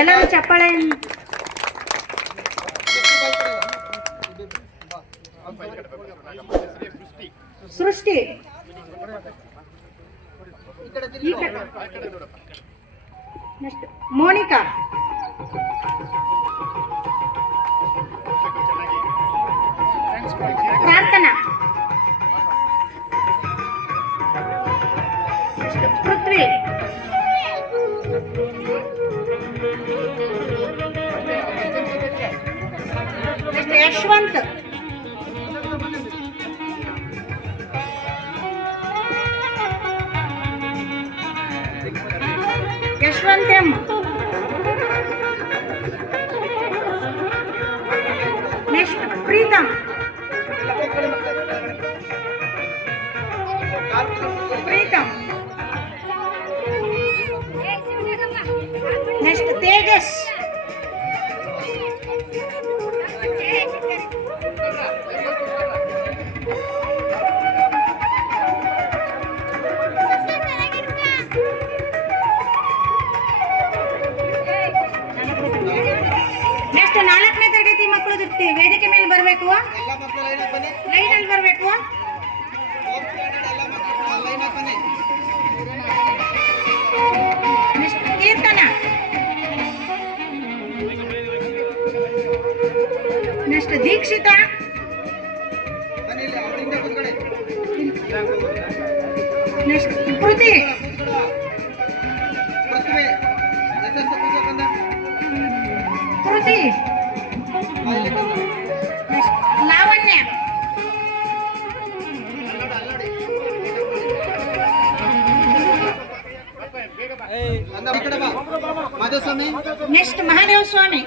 ಎಲ್ಲರೂ ಚಪ್ಪಾಳೆ. Srishti Monika, Prarthana, Prithvi, Yashwanth, Yashwanth M, next Preetham, Preetham, next Tejas, next 4ನೇ ತರಗತಿ ಮಕ್ಕಳು ವೇದಿಕೆ ಮೇಲೆ ಬರಬೇಕು, ಲೈನಲ್ಲಿ ಬರಬೇಕು. Next Keerthana, next Dikshita, next Kriti, Kriti, Lavanya, ನೆಕ್ಸ್ಟ್ ಮಹಾದೇವ ಸ್ವಾಮಿ.